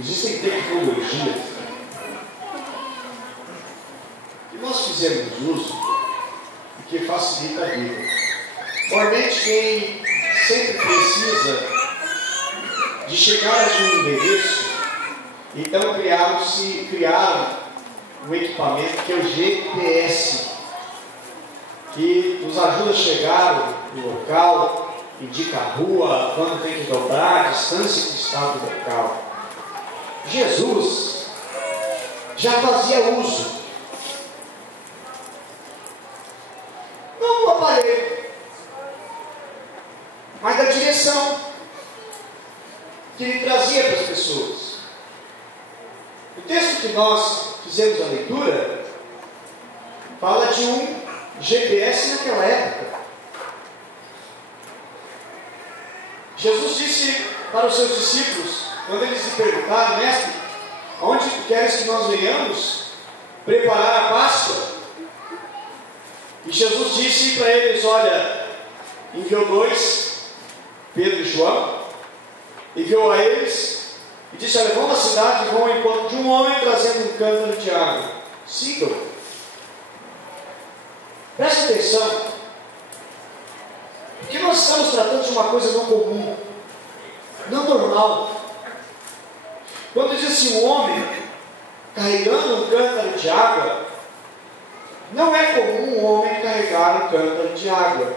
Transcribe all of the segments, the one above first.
Existem tecnologias que nós fizemos uso e que facilita a vida. Normalmente quem sempre precisa de chegar a um endereço, então criaram um equipamento que é o GPS, que nos ajuda a chegar no local, indica a rua, quando tem que dobrar, a distância que está do local. Jesus já fazia uso, não do aparelho, mas da direção que ele trazia para as pessoas. O texto que nós fizemos a leitura fala de um GPS naquela época. Jesus disse para os seus discípulos, quando eles lhe perguntaram: mestre, aonde queres que nós venhamos preparar a Páscoa? E Jesus disse para eles: olha, enviou dois, Pedro e João, enviou a eles e disse: olha, vão na cidade e vão ao encontro de um homem trazendo um cântaro de água. Sigam. Presta atenção, porque nós estamos tratando de uma coisa não comum, não normal. Quando diz assim, um homem carregando um cântaro de água, não é comum um homem carregar um cântaro de água.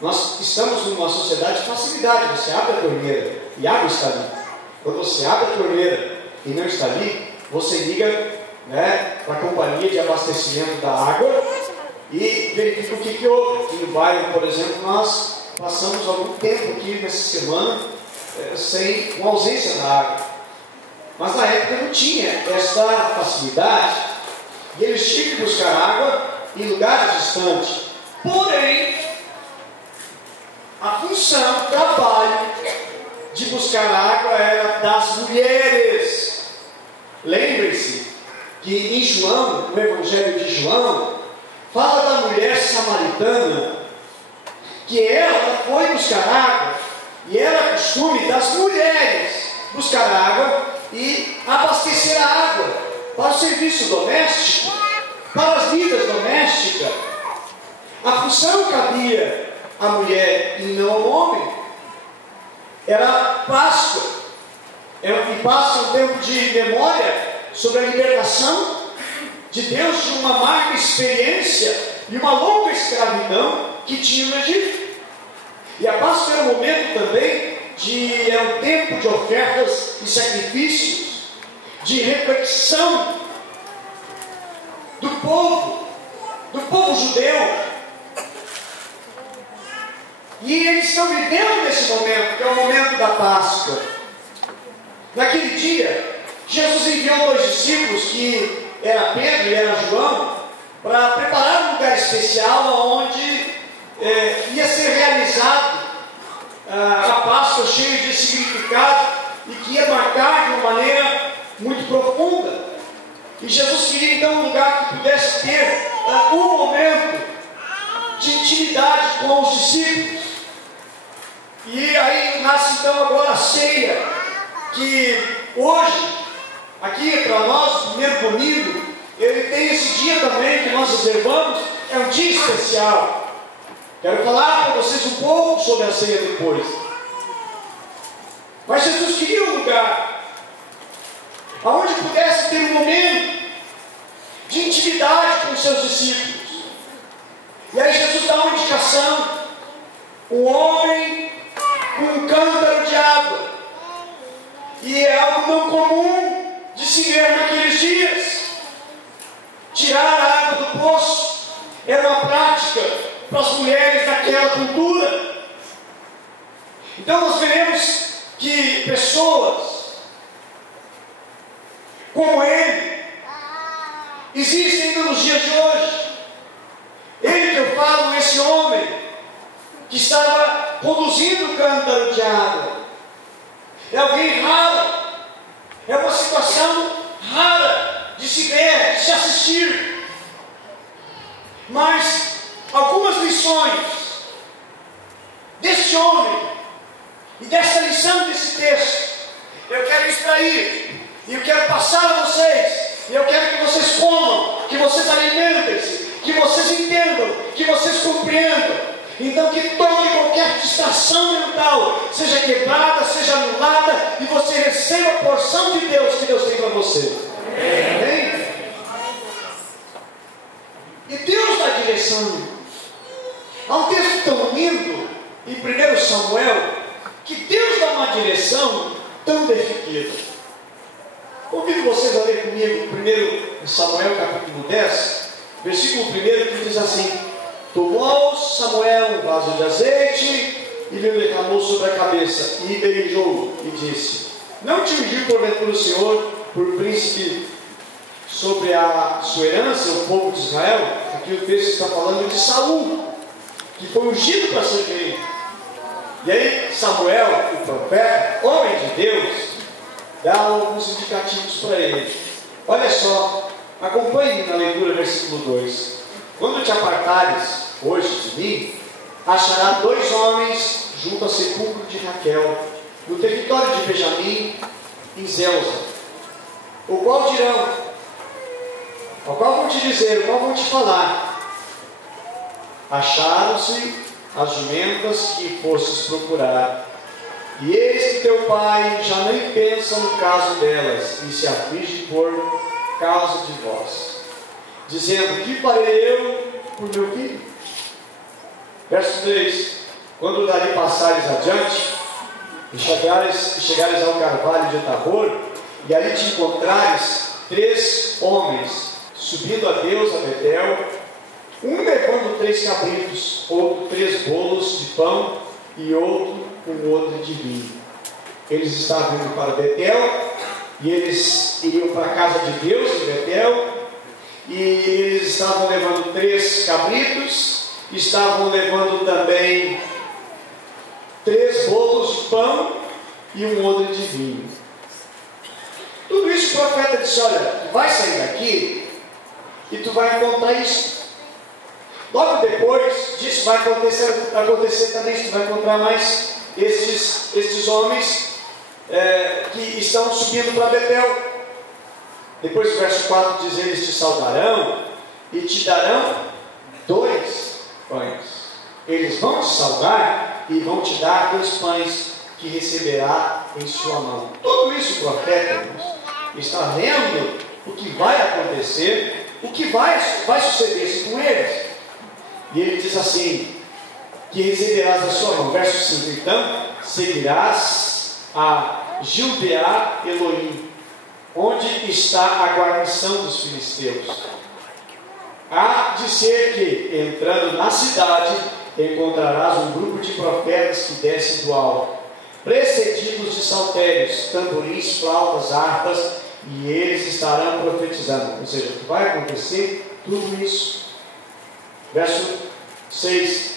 Nós estamos numa sociedade de facilidade. Você abre a torneira e a água está ali. Quando você abre a torneira e não está ali, você liga, para a companhia de abastecimento da água e verifica o que houve. Aqui no bairro, por exemplo, nós passamos algum tempo aqui nessa semana sem uma ausência da água. Mas na época não tinha essa facilidade e eles tinham que buscar água em lugares distantes. Porém, a função, o trabalho de buscar água era das mulheres. Lembre-se que em João, no Evangelho de João, fala da mulher samaritana, que ela foi buscar água, e era costume das mulheres buscar água e abastecer a água para o serviço doméstico, para as vidas domésticas. A função cabia à mulher e não ao homem. Era Páscoa, e Páscoa é um tempo de memória sobre a libertação de Deus de uma amarga experiência e uma longa escravidão que tinha no Egito. E a Páscoa era um momento também era um tempo de ofertas e sacrifícios, de reflexão do povo judeu. E eles estão vivendo nesse momento, que é o momento da Páscoa. Naquele dia, Jesus enviou dois discípulos, que era Pedro e era João, para preparar um lugar especial onde ia ser realizado a Páscoa, cheia de significado e que ia marcar de uma maneira muito profunda. E Jesus queria então um lugar que pudesse ter um momento de intimidade com os discípulos. E aí nasce então agora a ceia, que hoje, aqui para nós, o primeiro domingo, ele tem esse dia também que nós observamos, é um dia especial. Quero falar para vocês um pouco sobre a ceia depois. Mas Jesus queria um lugar onde pudesse ter um momento de intimidade com os seus discípulos. E aí Jesus dá uma indicação: um homem com um cântaro de água. E é algo não comum de se ver naqueles dias. Tirar a água do poço era uma prática para as mulheres daquela cultura. Então nós veremos que pessoas como ele existem ainda nos dias de hoje. Ele que eu falo, esse homem que estava conduzindo o cântaro de água, é alguém raro, é uma situação rara de se ver, de se assistir. Mas algumas lições desse homem e dessa lição desse texto eu quero extrair, e eu quero passar a vocês, e eu quero que vocês comam, que vocês alimentem-se, que vocês entendam, que vocês compreendam. Então que toda e qualquer distração mental seja quebrada, seja anulada, e você receba a porção de Deus que Deus tem para você. Amém? E Deus dá direção. Há um texto tão lindo em 1 Samuel, que Deus dá uma direção tão definitiva. Convido vocês a ler comigo 1 Samuel capítulo 10, versículo 1, que diz assim: tomou Samuel um vaso de azeite e lhe derramou sobre a cabeça, e beijou e disse: não te ungiu porventura o Senhor por príncipe sobre a sua herança, o povo de Israel? Aqui o texto está falando de Saul, que foi ungido para ser rei. E aí Samuel, o profeta, homem de Deus, dá alguns indicativos para ele. Olha só, acompanhe na leitura, versículo 2: quando te apartares hoje de mim, achará 2 homens junto ao sepulcro de Raquel, no território de Benjamim, em Zelza, o qual dirão, ao qual vão te dizer, o qual vão te falar: acharam-se as jumentas que fostes procurar, e eis que teu pai já nem pensa no caso delas, e se aflige por causa de vós, dizendo: que farei eu por meu filho? Verso 3: quando dali passares adiante, e chegares ao carvalho de Tabor, e ali te encontrares 3 homens subindo a Deus a Betel, um levando 3 cabritos, outro 3 bolos de pão, e outro um odre de vinho. Eles estavam indo para Betel, e eles iriam para a casa de Deus em Betel, e eles estavam levando 3 cabritos, estavam levando também 3 bolos de pão e um odre de vinho. Tudo isso o profeta disse: olha, tu vai sair daqui e tu vai encontrar isso. Logo depois disso vai acontecer também, tu vai encontrar mais estes homens que estão subindo para Betel. Depois o verso 4 diz: eles te saudarão e te darão 2 pães. Eles vão te saudar e vão te dar 2 pães que receberá em sua mão. Tudo isso o profeta, irmãos, está vendo o que vai acontecer, o que vai suceder com eles. E ele diz assim: que receberás da sua mão. Verso 5: então seguirás a Gilbeá Elohim, onde está a guarnição dos filisteus. Há de ser que, entrando na cidade, encontrarás um grupo de profetas que desce do alto, precedidos de saltérios, tamborins, flautas, harpas, e eles estarão profetizando. Ou seja, vai acontecer tudo isso. Verso 6: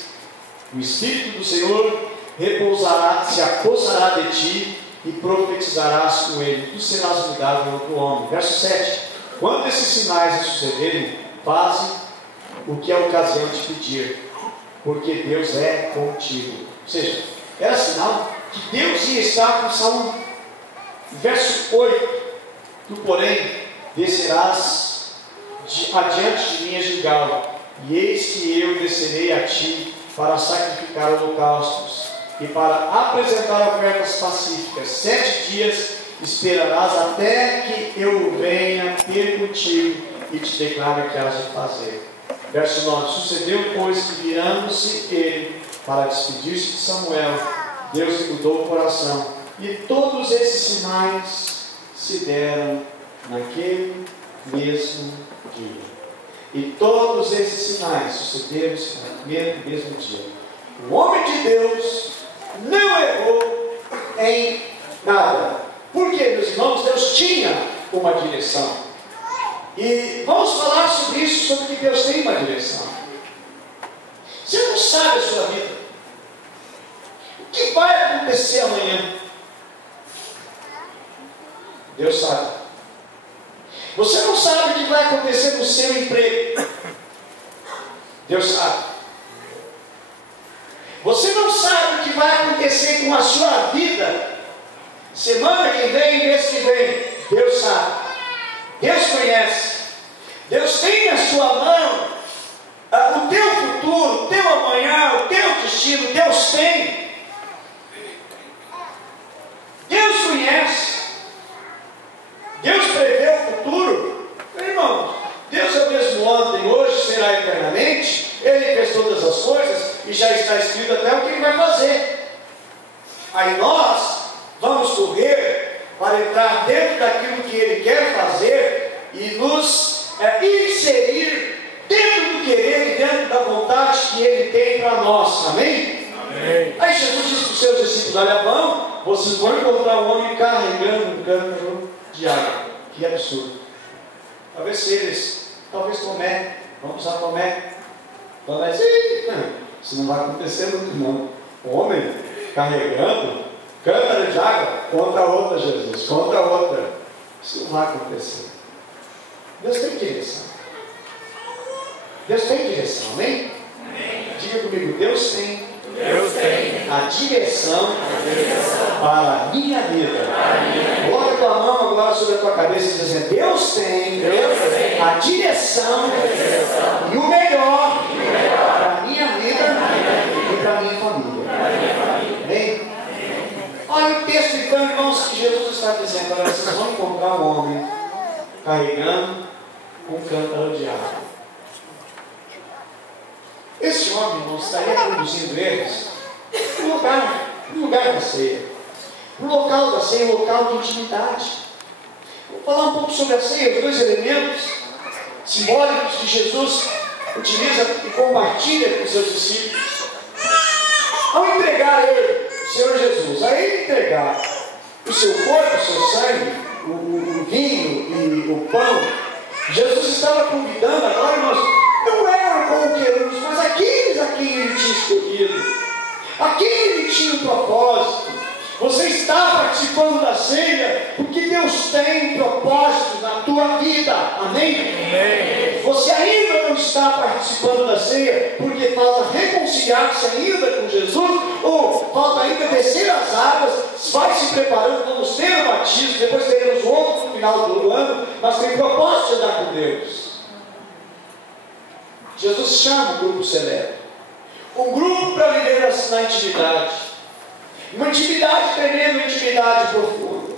o Espírito do Senhor repousará, se apossará de ti, e profetizarás com ele, tu serás mudado em outro homem. Verso 7: quando esses sinais sucederem, faze o que é ocasião de pedir, porque Deus é contigo. Ou seja, era sinal que Deus ia estar com Saul. Verso 8: tu, porém, descerás adiante de mim a Gilgal, e eis que eu descerei a ti para sacrificar holocaustos e para apresentar ofertas pacíficas. 7 dias esperarás até que eu venha ter contigo e te declare o que has de fazer. Verso 9: sucedeu, pois, que virando-se ele para despedir-se de Samuel, Deus lhe mudou o coração, e todos esses sinais se deram naquele mesmo dia. E todos esses sinais sucederam-se naquele mesmo dia. O homem de Deus não errou em nada. Porque, meus irmãos, Deus tinha uma direção. E vamos falar sobre isso, sobre que Deus tem uma direção. Você não sabe a sua vida. O que vai acontecer amanhã? Deus sabe. Você não sabe o que vai acontecer no seu emprego. Deus sabe. Você não sabe o que vai acontecer com a sua vida, semana que vem, mês que vem, Deus sabe, Deus conhece, Deus tem na sua mão o teu futuro, o teu amanhã, o teu destino. Deus tem, Deus conhece, Deus prevê o futuro. Meu irmão, Deus é o mesmo ontem, hoje, será eternamente. Ele fez todas as coisas e já está escrito até o que Ele vai fazer. Aí nós vamos correr para entrar dentro daquilo que Ele quer fazer e nos inserir dentro do querer e dentro da vontade que Ele tem para nós. Amém? Amém. Aí Jesus disse para os seus discípulos: olha, vocês vão encontrar um homem carregando um cântaro de água. Que absurdo. Talvez Tomé, vamos usar Tomé. Tomé disse: isso não vai acontecer muito não. O homem carregando cântaro de água, contra outra, Jesus, contra outra. Isso não vai acontecer. Deus tem direção. Deus tem direção, amém? Amém. Diga comigo: Deus tem a direção para a minha vida. Coloca a tua mão agora sobre a tua cabeça e diz assim: Deus tem a direção e o melhor para a minha vida e para a minha família. Amém? Olha o texto, então, irmãos, que Jesus está dizendo: olha, vocês vão encontrar um homem carregando um cântaro de água. Esse homem, irmãos, estaria conduzindo eles para o lugar da ceia. O local da ceia é um local de intimidade. Vou falar um pouco sobre a ceia, os dois elementos simbólicos que Jesus utiliza e compartilha com os seus discípulos. Ao entregar a Ele, o Senhor Jesus, a Ele entregar o seu corpo, o seu sangue, o vinho e o pão, Jesus estava convidando agora, irmãos, não eram qualquer uns, mas aqueles a quem Ele tinha escolhido, a quem Ele tinha um propósito. Você está participando da ceia porque Deus tem propósito na tua vida. Amém? Amém. Você ainda não está participando da ceia porque falta reconciliar-se ainda com Jesus, ou falta ainda descer as águas, vai se preparando, vamos ter o batismo, depois teremos outro no final do ano, mas tem propósito de andar com Deus. Jesus chama o grupo seleto, um grupo para viver na intimidade. Uma intimidade tremenda, uma intimidade profunda.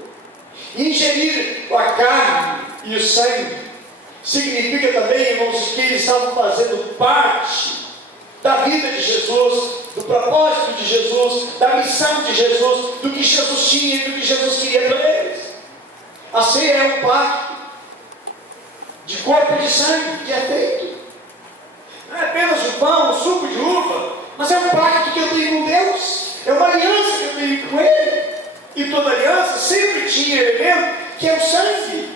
Ingerir a carne e o sangue significa também, irmãos, que eles estavam fazendo parte da vida de Jesus, do propósito de Jesus, da missão de Jesus, do que Jesus tinha e do que Jesus queria para eles. A ceia é um pacto de corpo e de sangue que é feito. Não é apenas o pão, o suco de uva, mas é um pacto que eu tenho com Deus. É uma aliança que eu tenho com Ele. E toda aliança sempre tinha elemento que é o sangue.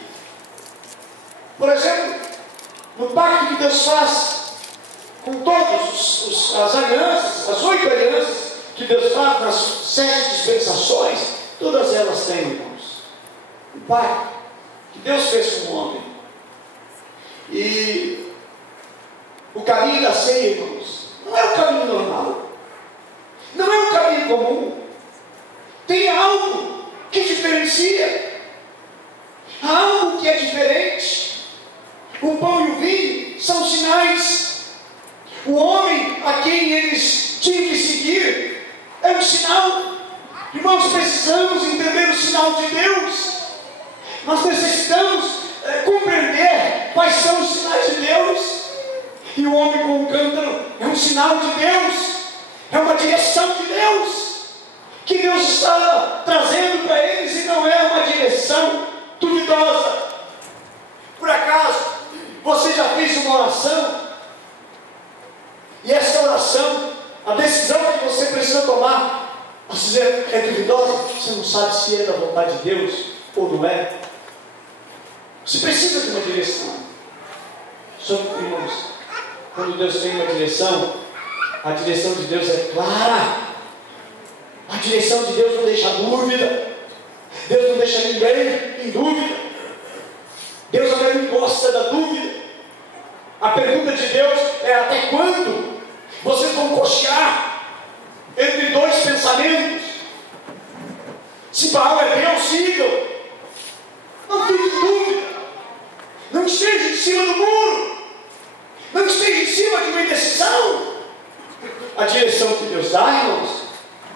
Por exemplo, no pacto que Deus faz com todas as alianças, as 8 alianças que Deus faz nas 7 dispensações, todas elas têm, irmãos, o pacto que Deus fez com o homem. E o caminho da ceia, irmãos, não é um caminho normal. Não é um caminho comum. Tem algo que diferencia. Há algo que é diferente. O pão e o vinho são sinais. O homem a quem eles tinham que seguir é um sinal. Irmãos, precisamos entender o sinal de Deus. Nós necessitamos compreender quais são os sinais de Deus. E o homem com o cântaro é um sinal de Deus. É uma direção de Deus, que Deus está trazendo para eles, e não é uma direção duvidosa. Por acaso, você já fez uma oração, e essa oração, a decisão que você precisa tomar, é duvidosa? Você não sabe se é da vontade de Deus ou não é. Você precisa de uma direção. Só que, irmãos, quando Deus tem uma direção, a direção de Deus é clara. A direção de Deus não deixa dúvida. Deus não deixa ninguém em dúvida. Deus até não gosta da dúvida. A pergunta de Deus é: até quando vocês vão cochear entre dois pensamentos? Se Baal é Deus, se a direção que Deus dá, irmãos,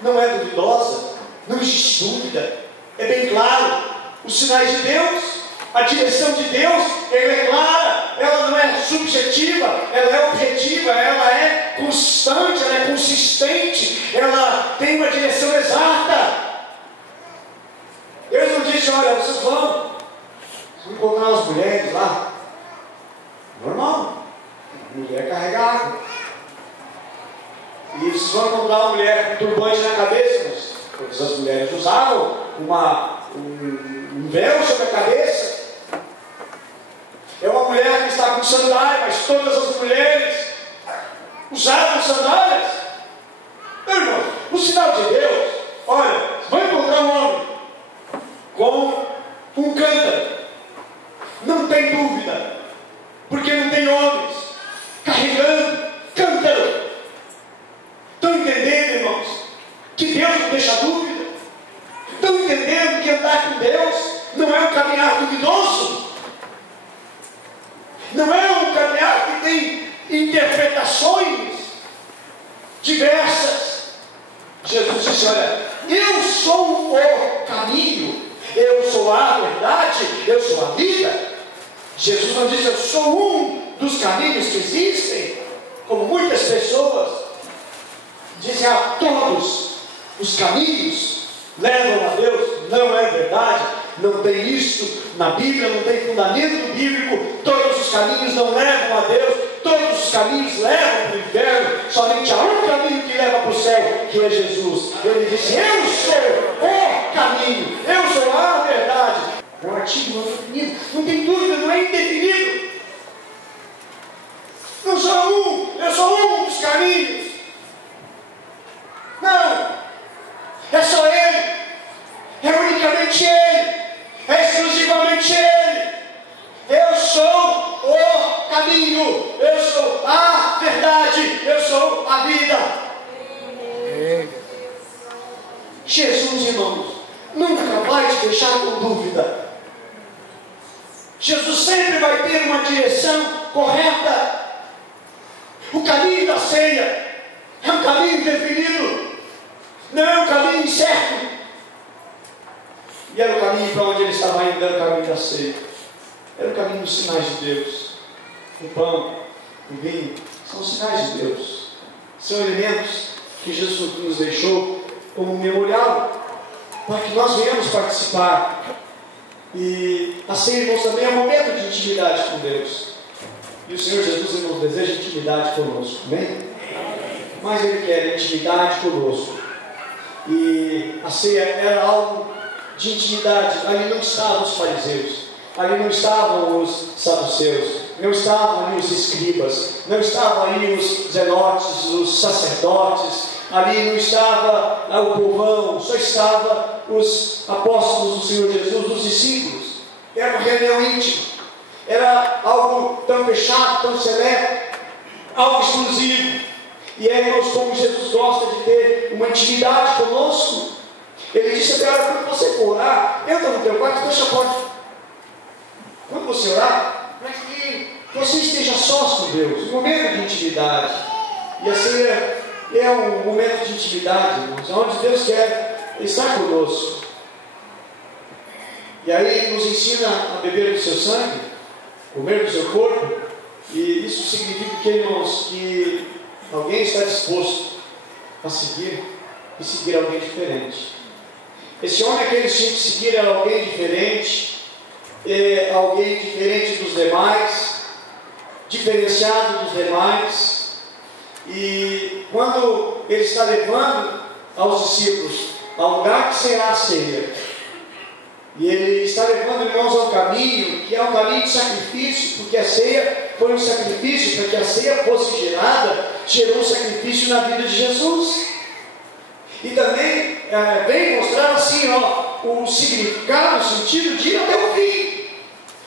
não é duvidosa, não existe dúvida, é bem claro. Os sinais de Deus, a direção de Deus, ela é clara, ela não é subjetiva, ela é objetiva, ela é constante, ela é consistente, ela tem uma direção exata. Deus não disse: olha, vocês vão encontrar as mulheres lá. Normal, mulher carrega água. E vocês vão encontrar uma mulher com turbante na cabeça, mas todas as mulheres usavam um véu sobre a cabeça. É uma mulher que está com sandália, mas todas as mulheres usavam sandálias. Meu irmão, o sinal de Deus, olha, vai encontrar um homem com um cântaro, não tem dúvida, porque não tem homens carregando cântaro. Estão entendendo, irmãos, que Deus não deixa dúvida? Estão entendendo que andar com Deus não é um caminhar duvidoso? Não é um caminhar que tem interpretações diversas. Jesus disse: olha, eu sou o caminho, eu sou a verdade, eu sou a vida. Jesus não disse: eu sou um dos caminhos que existem, como muitas pessoas dizem: a todos os caminhos levam a Deus. Não é verdade, não tem isso na Bíblia, não tem fundamento bíblico. Todos os caminhos não levam a Deus, todos os caminhos levam para o inferno. Somente há um caminho que leva para o céu, que é Jesus. Ele disse: eu sou o caminho, eu sou a verdade. É um artigo não definido, não tem dúvida, não é indefinido. Eu sou um dos caminhos. Não, é só Ele, é unicamente Ele, é exclusivamente Ele. Eu sou o caminho, eu sou a verdade, eu sou a vida. Jesus, irmãos, nunca vai te deixar com dúvida. Jesus sempre vai ter uma direção correta. O caminho da ceia é um caminho definido, não é um caminho incerto. E era o caminho para onde ele estava indo, era o caminho da ceia, era o caminho dos sinais de Deus. O pão, o vinho, são sinais de Deus, são elementos que Jesus nos deixou como memorial, para que nós venhamos participar. E a ceia, irmãos, também é um momento de intimidade com Deus. E o Senhor Jesus, irmãos, deseja intimidade conosco, amém? Mas Ele quer intimidade conosco. E a ceia era algo de intimidade. Ali não estavam os fariseus, ali não estavam os saduceus, não estavam ali os escribas, não estavam ali os zelotes, os sacerdotes, ali não estava o povão, só estavam os apóstolos do Senhor Jesus, os discípulos. Era uma reunião íntima, era algo tão fechado, tão seleto, algo exclusivo. E é, irmãos, como Jesus gosta de ter uma intimidade conosco. Ele disse: agora, quando você for orar, entra no teu quarto e fecha a porta. Quando você orar, para que você esteja sós com Deus, um momento de intimidade. E assim é um momento de intimidade, irmãos, onde Deus quer estar conosco. E aí nos ensina a beber do seu sangue, comer do seu corpo. E isso significa que, irmãos, que alguém está disposto a seguir e seguir alguém diferente. Esse homem que eles tinham que seguir era alguém diferente dos demais, diferenciado dos demais. E quando ele está levando aos discípulos ao lugar que será a ceia, e ele está levando, irmãos, ao caminho que é um caminho de sacrifício, porque a ceia foi um sacrifício. Para que a ceia fosse gerada, gerou um sacrifício na vida de Jesus. E também vem mostrar assim, o significado, o sentido de ir até o fim,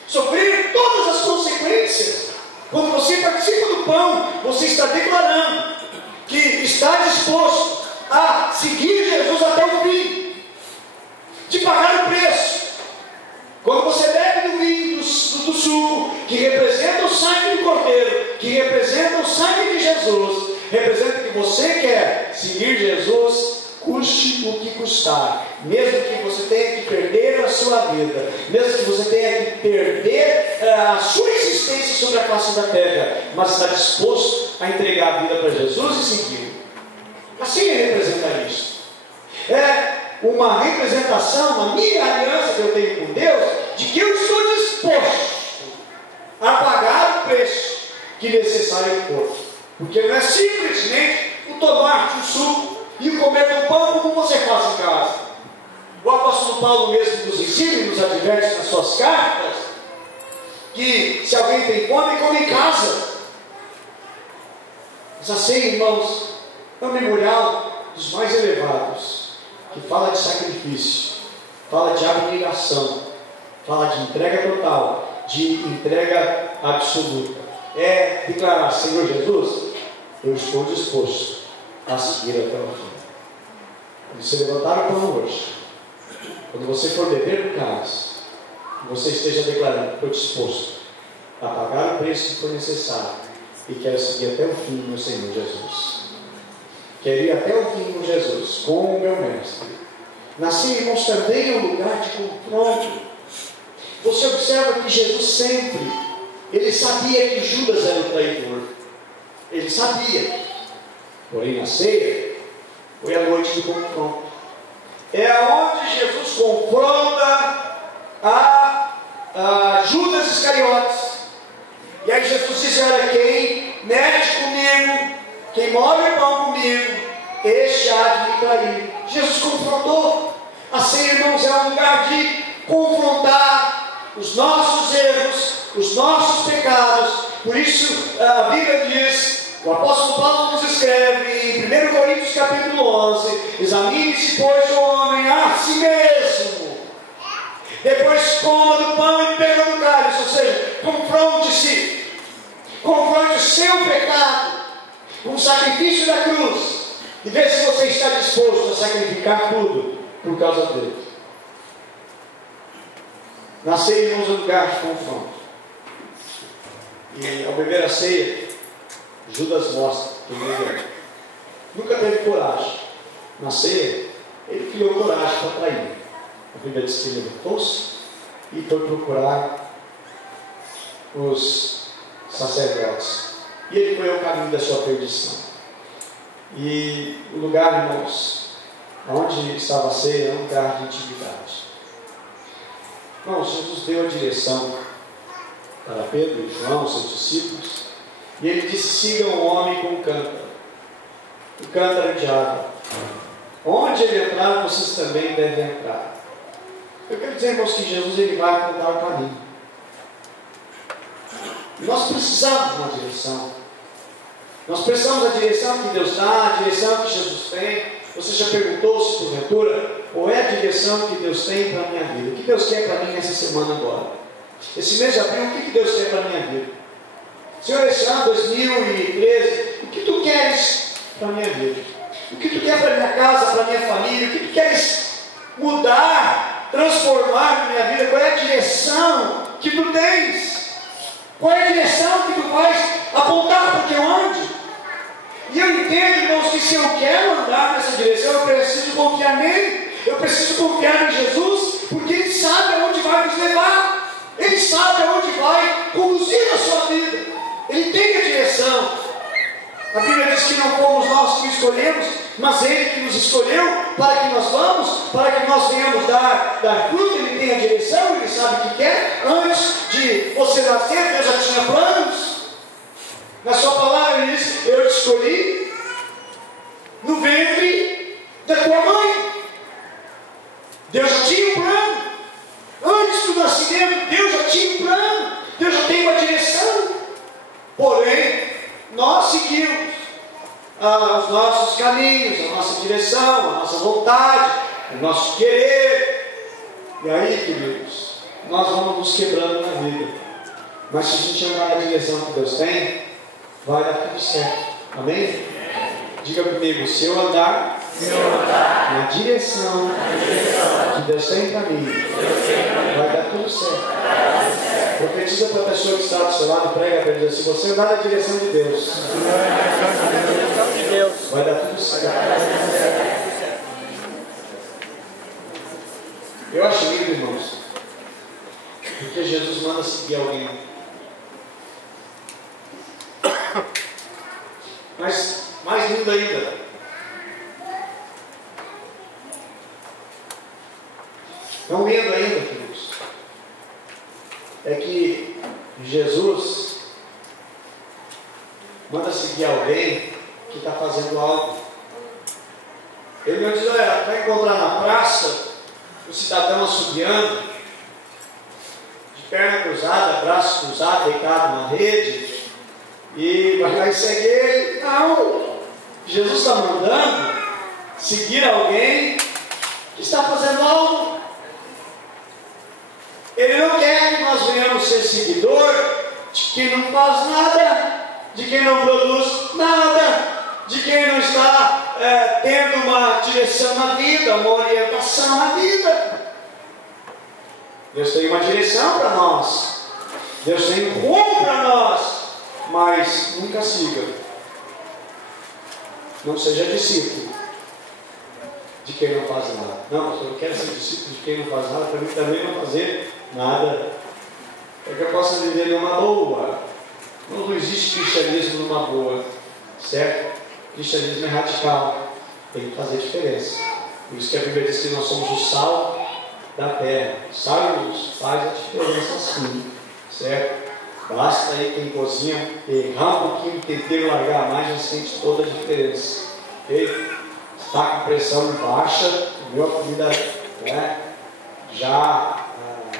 sofrer todas as consequências. Quando você participa do pão, você está declarando que está disposto a seguir Jesus até o fim, de pagar o preço. Quando você bebe do vinho, do suco, que representa o sangue do Cordeiro, que representa o sangue de Jesus, representa que que você quer seguir Jesus, custe o que custar, mesmo que você tenha que perder a sua vida, mesmo que você tenha que perder a sua existência sobre a face da terra, mas está disposto a entregar a vida para Jesus e seguir. Assim representa isso. É uma representação, uma minha aliança que eu tenho com Deus, de que eu estou disposto a pagar o preço que necessário for. Porque não é simplesmente o tomar um suco e o comer do pão como você faz em casa. O apóstolo Paulo mesmo nos ensina e nos adverte nas suas cartas que se alguém tem fome, come em casa. Mas assim, irmãos, é um memorial dos mais elevados, que fala de sacrifício, fala de abnegação, fala de entrega total, de entrega absoluta. É declarar: Senhor Jesus, eu estou disposto a seguir até o fim. Quando você levantar o pão hoje, quando você for beber do cálice, você esteja declarando: estou disposto a pagar o preço que for necessário e quero seguir até o fim, meu Senhor Jesus. Quero ir até o fim com Jesus, como meu mestre. Nascer, irmãos, também é um lugar de confronto. Você observa que Jesus sempre, ele sabia que Judas era o traidor. Ele sabia. Porém, na ceia, foi a noite do confronto. É onde Jesus confronta a Judas Iscariotes. E aí Jesus diz: olha, quem mete comigo, quem move o pão comigo, este há de me trair. Jesus confrontou. A ceia, irmãos, é um lugar de confrontar os nossos erros, os nossos pecados. Por isso a Bíblia diz, o apóstolo Paulo nos escreve em 1 Coríntios capítulo 11: examine-se, pois, o homem a si mesmo, depois coma do pão e beba do cálice. Ou seja, confronte-se, confronte o seu pecado com o sacrifício da cruz, e veja se você está disposto a sacrificar tudo por causa dele. Na ceia, irmãos, é um lugar de confronto. E ao beber a ceia, Judas mostra que ele nunca teve coragem. Na ceia, ele criou coragem para trair. A Bíblia diz que ele levantou-se e foi procurar os sacerdotes. E ele foi ao caminho da sua perdição. E o lugar, irmãos, onde estava a ceia, é um lugar de intimidade. Irmãos, Jesus deu a direção para Pedro e João, seus discípulos, e ele disse: sigam o homem com o cântaro de água. Onde ele entrar, vocês também devem entrar. Eu quero dizer, irmãos, que Jesus ele vai apontar o caminho. E nós precisamos de uma direção. Nós precisamos da direção que Deus dá, a direção que Jesus tem. Você já perguntou se porventura, ou é a direção que Deus tem para a minha vida? O que Deus quer para mim nessa semana agora? Esse mês de abril, o que Deus quer para a minha vida? Senhor, esse ano 2013, o que Tu queres para a minha vida? O que Tu quer para a minha casa, para a minha família? O que Tu queres mudar, transformar na minha vida? Qual é a direção que Tu tens? Qual é a direção que Tu vais apontar para que eu ande? E eu entendo, irmãos, que se eu quero andar nessa direção, eu preciso confiar nele, eu preciso confiar em Jesus, porque Ele sabe aonde vai nos levar, Ele sabe aonde vai conduzir a sua vida, Ele tem a direção. A Bíblia diz que não fomos nós que escolhemos, mas Ele que nos escolheu para que nós vamos, para que nós venhamos dar fruto. Ele tem a direção, Ele sabe o que quer. Antes de você nascer, Deus já tinha planos. Na sua palavra Ele diz: eu te escolhi no ventre da tua mãe. Deus já tinha um plano. Antes do nascimento, Deus já tinha um plano. Deus já tem uma direção. Porém, nós seguimos os nossos caminhos, a nossa direção, a nossa vontade, o nosso querer. E aí, queridos, nós vamos nos quebrando na vida. Mas se a gente andar na direção que Deus tem, vai dar tudo certo. Amém? Diga comigo: se eu andar na direção que Deus tem para mim, vai dar tudo certo. Profetiza profetiza para a pessoa que está do seu lado, prega para ele assim: você vai na direção de Deus. Vai dar tudo certo. Eu acho lindo, irmãos, porque Jesus manda seguir alguém. Mas mais lindo ainda, não lindo ainda, queridos, é que Jesus manda seguir alguém que está fazendo algo. Ele não diz: olha, vai encontrar na praça o cidadão assobiando, de perna cruzada, braço cruzado, deitado na rede, e vai lá e segue ele. Não! Jesus está mandando seguir alguém que está fazendo algo. Ele não quer que nós venhamos ser seguidor de quem não faz nada, de quem não produz nada, de quem não está tendo uma direção na vida, uma orientação na vida. Deus tem uma direção para nós, Deus tem um rumo para nós, mas nunca siga. Não seja discípulo de quem não faz nada. Não, pastor, eu quero ser discípulo de quem não faz nada, para mim também não fazer nada. É que eu possa viver numa boa. Não existe cristianismo numa boa, certo? O cristianismo é radical, tem que fazer diferença. Por isso que a Bíblia diz que nós somos o sal da terra. O sal e luz faz a diferença sim, certo? Basta aí quem cozinha errar um pouquinho de tempero, largar mais, já sente toda a diferença. Ok? Está com pressão baixa, comeu a comida, né, já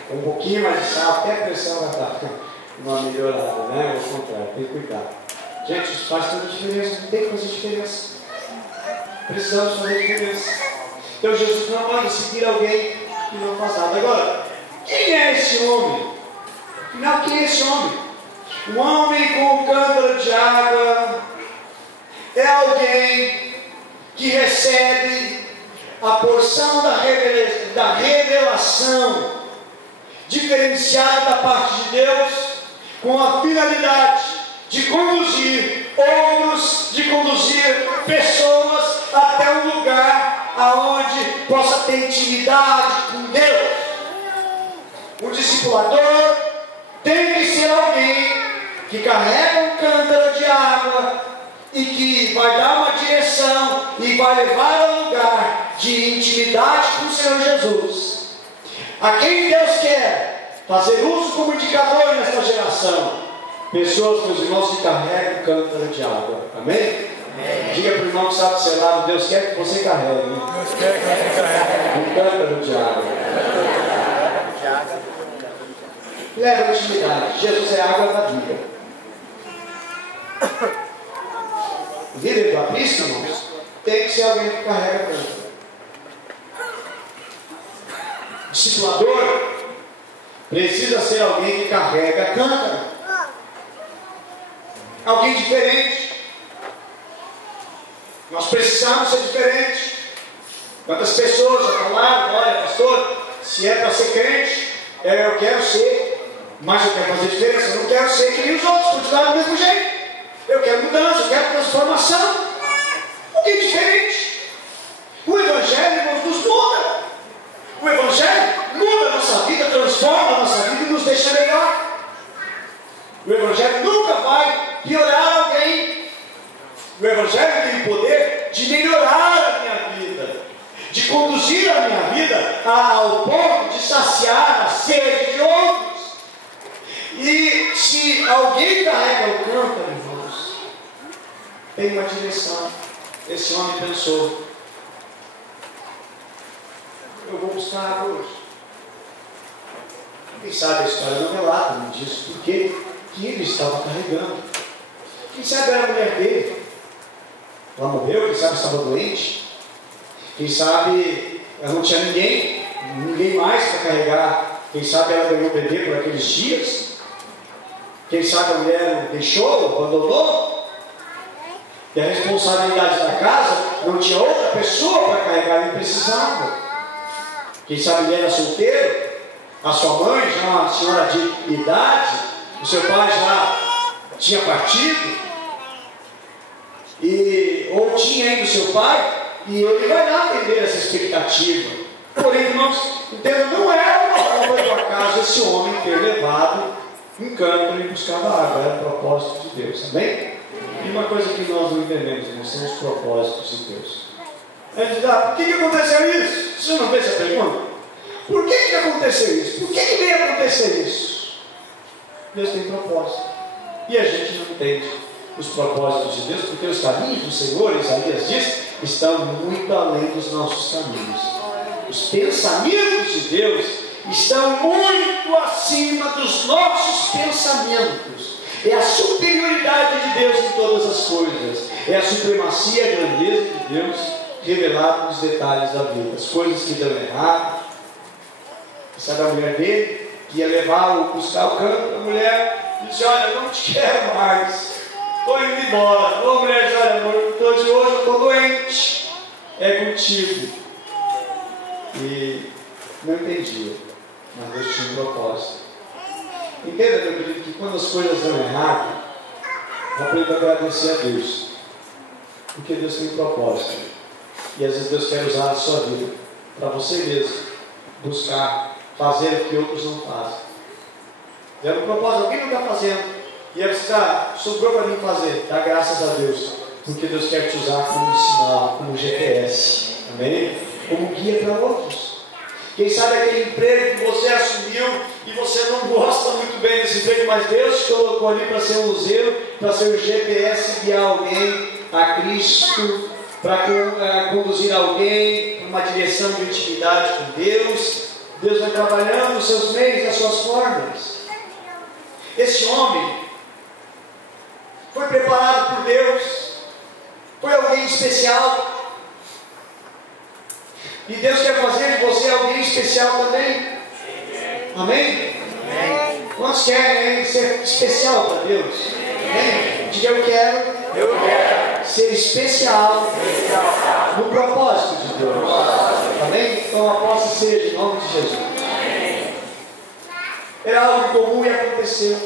com um pouquinho mais de sal, até a pressão vai estar uma melhorada, né? Ao contrário, tem que cuidar. Gente, isso faz toda a diferença, não tem que fazer diferença. Precisamos fazer diferença. Então Jesus não manda seguir alguém que não faz nada. Agora, quem é esse homem? Afinal, quem é esse homem? Um homem com um cântaro de água é alguém que recebe a porção da revelação diferenciada da parte de Deus, com a finalidade de conduzir outros, de conduzir pessoas até um lugar aonde possa ter intimidade com Deus. O discipulador tem que ser alguém que carrega um cântaro de água e que vai dar uma direção e vai levar ao lugar de intimidade com o Senhor Jesus. A quem Deus quer fazer uso como indicador nesta geração? Pessoas, meus irmãos, que carregam um cântaro de água. Amém? Amém. Diga para o irmão que está do seu lado: Deus quer que você carregue um cântaro de água. Leva a intimidade. Jesus é a água da vida. Líder do Cristo, irmãos, tem que ser alguém que carrega cântaro. Discipulador precisa ser alguém que carrega cântaro. Alguém diferente. Nós precisamos ser diferentes. Quantas pessoas já falaram: olha, pastor, se é para ser crente, eu quero ser, mas eu quero fazer diferença. Eu não quero ser que nem os outros, continuar do mesmo jeito. Eu quero mudança, eu quero transformação. Alguém diferente. O Evangelho, irmãos, nos muda. O Evangelho muda a nossa vida, transforma a nossa vida e nos deixa melhor. O Evangelho nunca vai piorar alguém. O Evangelho tem o poder de melhorar a minha vida, de conduzir a minha vida ao ponto de saciar a sede de outros. E se alguém carrega o cântaro, irmãos, tem uma direção. Esse homem pensou: eu vou buscar água hoje. Quem sabe a história não relata, não diz por que ele estava carregando. Quem sabe era a mulher dele. Ela morreu, quem sabe estava doente. Quem sabe ela não tinha ninguém mais para carregar. Quem sabe ela ganhou o bebê por aqueles dias. Quem sabe a mulher deixou, abandonou. E a responsabilidade da casa não tinha outra pessoa para carregar, ele precisava. Quem sabe ele era solteiro, A sua mãe, já uma senhora de idade, o seu pai já tinha partido, ou tinha ainda o seu pai, e ele vai lá atender essa expectativa. Porém, irmãos, entenda, não era uma obra do acaso esse homem ter levado um cântaro e buscava água, era o propósito de Deus, amém? E uma coisa que nós não entendemos, irmãos, são os propósitos de Deus. Aí diz, por que aconteceu isso? Você não fez essa pergunta? Por que aconteceu isso? Por que veio acontecer isso? Deus tem propósito. E a gente não entende os propósitos de Deus, porque os caminhos do Senhor, Isaías diz, estão muito além dos nossos caminhos. Os pensamentos de Deus estão muito acima dos nossos pensamentos. É a superioridade de Deus em todas as coisas. É a supremacia e a grandeza de Deus revelado nos detalhes da vida. As coisas que dão errado. Sabe a mulher dele, que ia buscar o cântaro, a mulher disse, olha, não te quero mais, estou indo embora. Ô mulher diz, olha amor, de hoje eu estou doente, é contigo. E não entendia, mas Deus tinha um propósito. Entenda, meu querido, que quando as coisas dão errado, aprenda a agradecer a Deus, porque Deus tem um propósito. E às vezes Deus quer usar a sua vida para você mesmo buscar fazer o que outros não fazem. Era um propósito, alguém não está fazendo, e aí você sobrou para mim fazer. Dá graças a Deus, porque Deus quer te usar como sinal, como GPS, amém? Como guia para outros. Quem sabe aquele emprego que você assumiu e você não gosta muito bem desse emprego, mas Deus te colocou ali para ser um luzeiro, para ser o GPS, guiar alguém a Cristo, para conduzir alguém para uma direção de intimidade com Deus. Deus vai trabalhando nos seus meios, nas suas formas. Esse homem foi preparado por Deus, foi alguém especial. E Deus quer fazer de você alguém especial também. Amém? Amém. Quantos querem ser especial para Deus? Amém? Diga, eu quero ser especial no propósito de Deus. Amém? Então a posse seja em nome de Jesus. Era algo comum e aconteceu.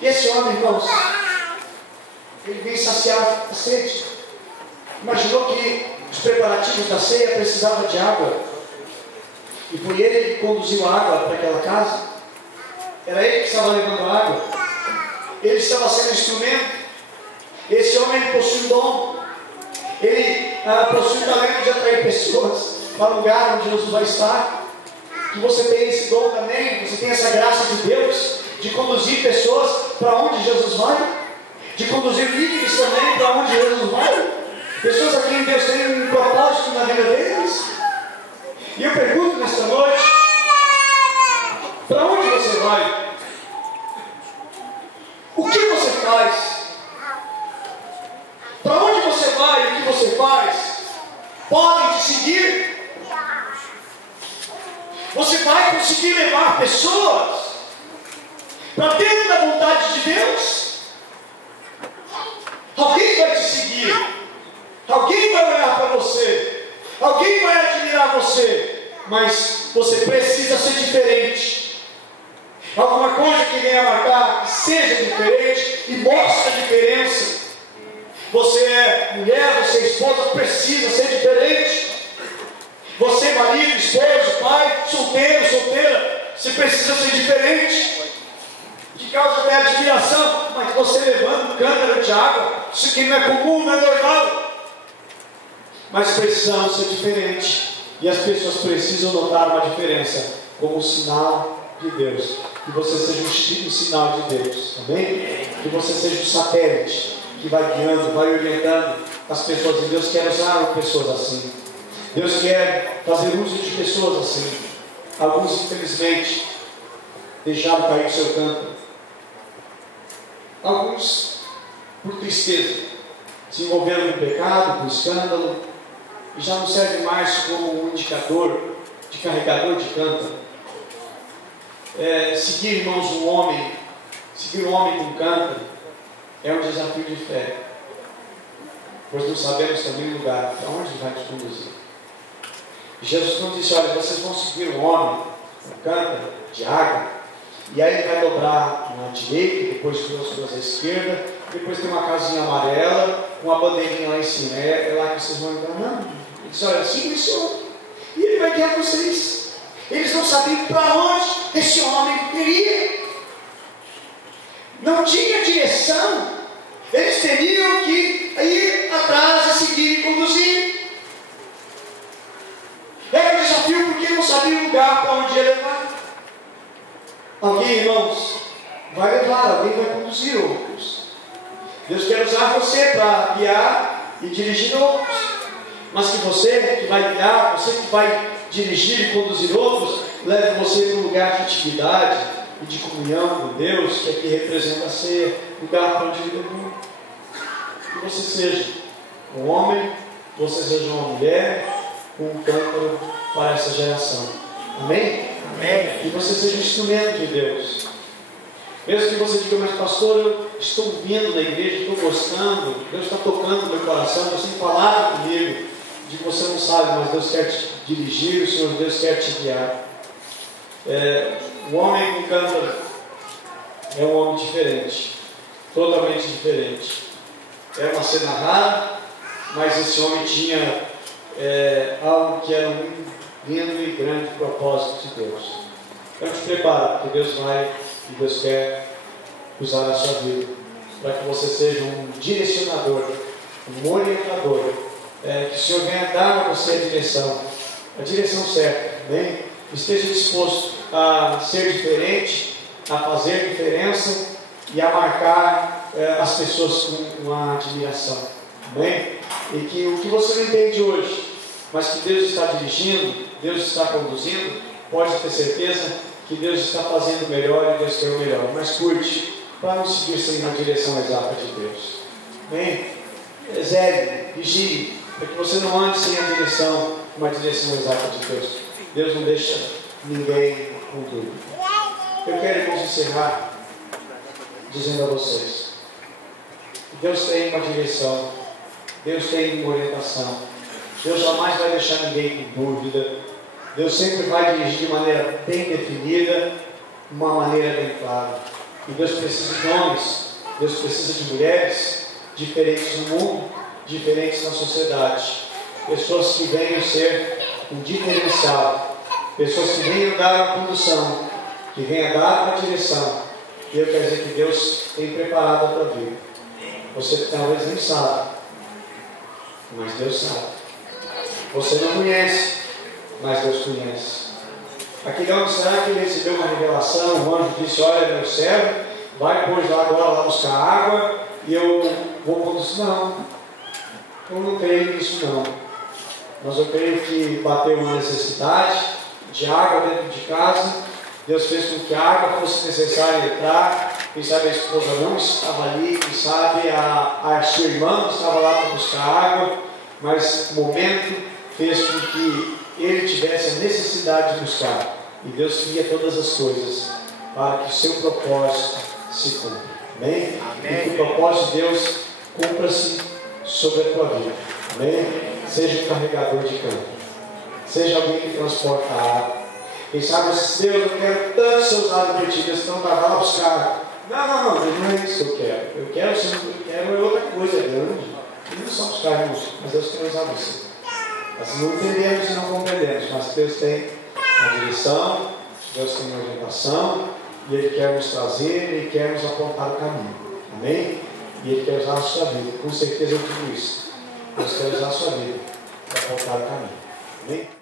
E esse homem, irmãos, ele veio saciar a sede. Imaginou que os preparativos da ceia precisavam de água, e foi ele que conduziu a água para aquela casa. Era ele que estava levando a água, ele estava sendo instrumento. Esse homem, ele possui um dom, ele possui o talento de atrair pessoas para o lugar onde Jesus vai estar. Que você tem esse dom também, você tem essa graça de Deus de conduzir pessoas para onde Jesus vai, de conduzir líderes também para onde Jesus vai. Pessoas a quem Deus tem um propósito na vida deles. E eu pergunto nesta noite, para onde você vai? O que você faz? Para onde você vai e o que você faz? Podem te seguir? Você vai conseguir levar pessoas para dentro da vontade de Deus? Alguém vai te seguir. Alguém vai olhar para você, alguém vai admirar você, mas você precisa ser diferente. Alguma coisa que venha marcar, que seja diferente e mostre a diferença. Você é mulher, você é esposa, precisa ser diferente. Você, marido, esposo, pai, solteiro, solteira, você precisa ser diferente. Que causa até admiração, mas você levando um cântaro de água, isso aqui não é comum, não é normal. Mas precisamos ser diferentes. E as pessoas precisam notar uma diferença como sinal de Deus. Que você seja um sinal de Deus. Amém? Que você seja um satélite que vai guiando, vai orientando as pessoas. E Deus quer usar pessoas assim. Deus quer fazer uso de pessoas assim. Alguns, infelizmente, deixaram cair o seu canto. Alguns, por tristeza, se envolveram no pecado, no escândalo, e já não serve mais como um indicador de carregador de cântaro. Seguir, irmãos, seguir um homem com cântaro, é um desafio de fé, pois não sabemos também o lugar para onde vai nos conduzir. Jesus, quando disse, olha, vocês vão seguir um homem, um cântaro de água, e aí ele vai dobrar na direita, depois duas à esquerda, depois tem uma casinha amarela, uma bandeirinha lá em cima. É lá que vocês vão entrar. Não, ele diz: olha, siga esse homem, e ele vai guiar vocês. Eles não sabiam para onde esse homem queria, não tinha direção, eles teriam que ir atrás, a seguir e conduzir. Era um desafio porque não sabia o lugar para onde ia levar. Alguém, irmãos, vai levar, alguém vai conduzir outros. Deus quer usar você para guiar e dirigir outros, mas que você que vai guiar, você que vai dirigir e conduzir outros, leve você para um lugar de atividade e de comunhão com Deus, que aqui representa ser lugar para onde Ele levou. Que você seja um homem, que você seja uma mulher, um cântaro para essa geração. Amém? Amém. Que você seja um instrumento de Deus. Mesmo que você diga: mas pastor, eu estou vindo na igreja, estou gostando, Deus está tocando no meu coração, Deus tem falado comigo, de que você não sabe, mas Deus quer te dirigir, o Senhor Deus quer te guiar. O homem com cântaro é um homem diferente, totalmente diferente. É uma cena rara, mas esse homem tinha algo que era um lindo e grande propósito de Deus. Então te prepara, porque Deus vai e Deus quer usar a sua vida para que você seja um direcionador, um orientador, que o Senhor venha dar a você a direção certa, bem? Esteja disposto a ser diferente, a fazer diferença e a marcar as pessoas com uma admiração, bem? E que o que você não entende hoje, mas que Deus está dirigindo, Deus está conduzindo, pode ter certeza que Deus está fazendo o melhor e Deus quer o melhor. Mas curte, para não seguir sem na direção exata de Deus. Bem? Zele, vigie, para que você não ande sem a direção, uma direção exata de Deus. Deus não deixa ninguém com dúvida. Eu quero, irmãos, encerrar dizendo a vocês: Deus tem uma direção, Deus tem uma orientação, Deus jamais vai deixar ninguém com dúvida. Deus sempre vai dirigir de maneira bem definida, uma maneira bem clara. E Deus precisa de homens, Deus precisa de mulheres diferentes no mundo, diferentes na sociedade. Pessoas que venham ser um diferencial, pessoas que venham dar uma condução, que venham dar uma direção. E eu quero dizer que Deus tem preparado a tua vida. Você talvez nem sabe, mas Deus sabe. Você não conhece, mas Deus conhece. Aquele homem, será que ele recebeu uma revelação? O anjo disse: olha, meu servo, vai depois lá agora lá buscar água e eu vou conduzir. Não, eu não creio nisso não. Mas eu creio que bateu uma necessidade de água dentro de casa. Deus fez com que a água fosse necessária entrar. Quem sabe a esposa não estava ali, quem sabe a sua irmã não estava lá para buscar água, mas o momento fez com que ele tivesse a necessidade de buscar. E Deus cria todas as coisas para que o seu propósito se cumpra. Amém? Amém. E que o propósito de Deus cumpra-se sobre a tua vida. Amém? Seja um carregador de campo, seja alguém que transporta a água. Quem sabe assim: Deus, eu quero tanto ser usado por ti, Deus não vai lá buscar. Não, Deus, não é isso que eu quero. Eu quero outra coisa grande. Não só buscar, irmãos, mas Deus quer usar você. Nós não entendemos e não compreendemos, mas Deus tem uma direção, Deus tem uma orientação, e Ele quer nos trazer, Ele quer nos apontar o caminho. Amém? E Ele quer usar a sua vida. Com certeza eu digo isso. Deus quer usar a sua vida para apontar o caminho. Amém?